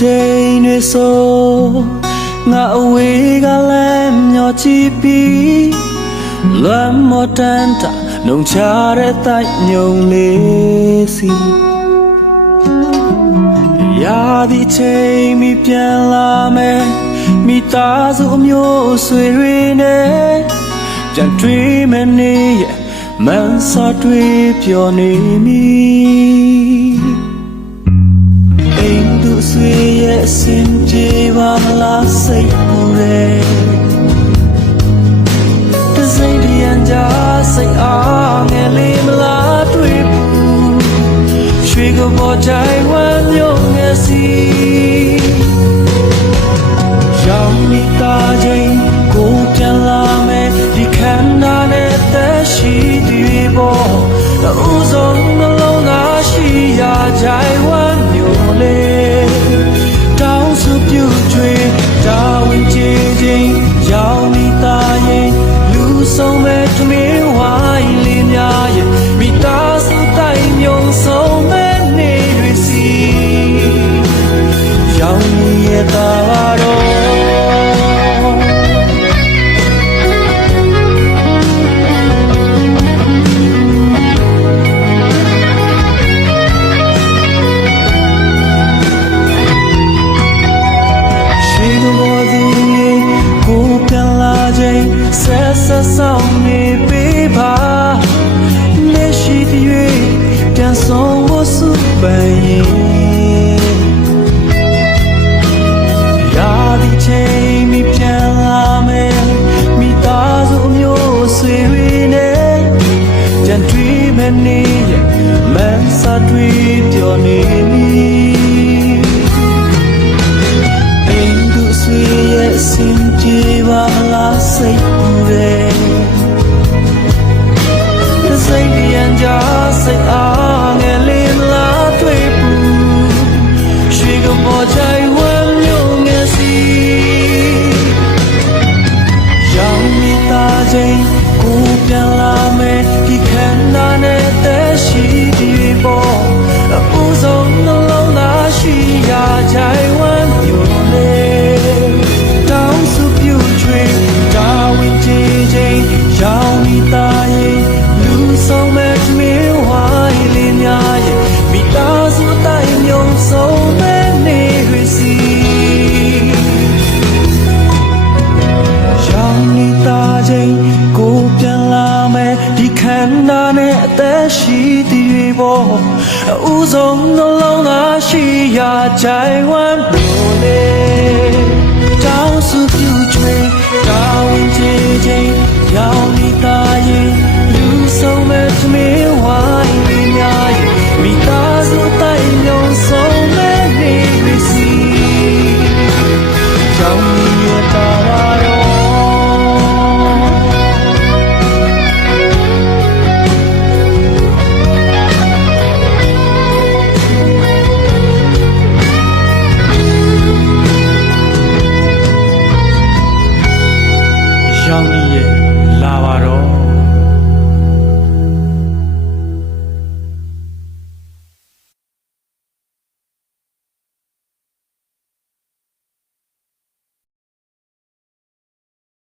ချိန်တွေဆိုငါအဝေးကလည်းမျောကြည့်ပြီးလွမ်းမော်တန်တာနှုံချတဲ့တိုက်ညုံလေးစီရာဒီချိန်မီပြန်လာမယ်မိသားစုအမျိုးဆွေတွေနဲ့ပြန်တွေ့မနေရဲ့မန်းစာတွေပျော်နေမီအိမ်သူဆွေရဲ့အစင်ပြေပါမလားစိတ်ပူတယ်တစိမ့်တရံကြာစိတ်အားငယ်လေးမလားတွေ့ဘူးရွှေကပေါ်ချိုင်ဝမ်းမျိုးငယ်စီရောင်နီတာချိန်ကိုပြန်လာမယ်ဒီခန္ဓာနဲ့သက်ရှိတွေပေါ်ဥဆုံးနှလုံးသားရှိရာချိုင်ဝမ်းမျိုးလေးတောင်းစုပြုကျွေးတာဝန်ကျေခြင်းရောင်နီတာရင်လူဆုံးမဲ့တမင်းဝိုင်းလေးများရဲ့မိသားစုတိုင်းမြုံဆုံးမဲ့နေတွေစီရောင်နီရဲ့တာတော့ဆက်ဆက်ဆောင်နေပေးပါလက်ရှိတည်းပြန်ဆောင်ဖို့စုပန်ရင်ရာဒီချိန်မီပြန်လာမယ်မိသားစုမျိုးဆွေတွေနဲ့ပြန်တွေ့မနေရဲ့မန်းစာတွေပျော်နေမီအိမ်သူဆွေရဲ့အစင်ပြေပါလားစိတ်ပူတယ်တစိမ့်တရံကြာစိတ်အားငယ်လေးမလားတွေ့ဘူးရွှေကပေါ်ချိုင်ဝမ်းမျိုးငယ်စီရောင်မိသားချိန်ကိုပြန်လာမယ်ဒီခန္ဓာနဲ့သက်ရှိဒီပေါ်အပူဆုံးနှလုံးသားရှိရာချိုင်ဝမ်းမျိုးလေးတောင်းစုပြုကျွေးတာဝန်ကျေခြင်းရောင်မိသားရင်လူဆုံးမဲ့တမင်းဝိုင်းလေးများရဲ့မိသားစုတိုင်းမြုံဆုံးမဲ့နေတွေစီရောင်မိသားချင်းကိုပြန်လာမယ်ဒီခန္ဓာနဲ့အသက်ရှိသည်တွေပေါ်အဦးဆုံးနှလုံးသားရှိရာချိုင်ဝမ်းလို့လေ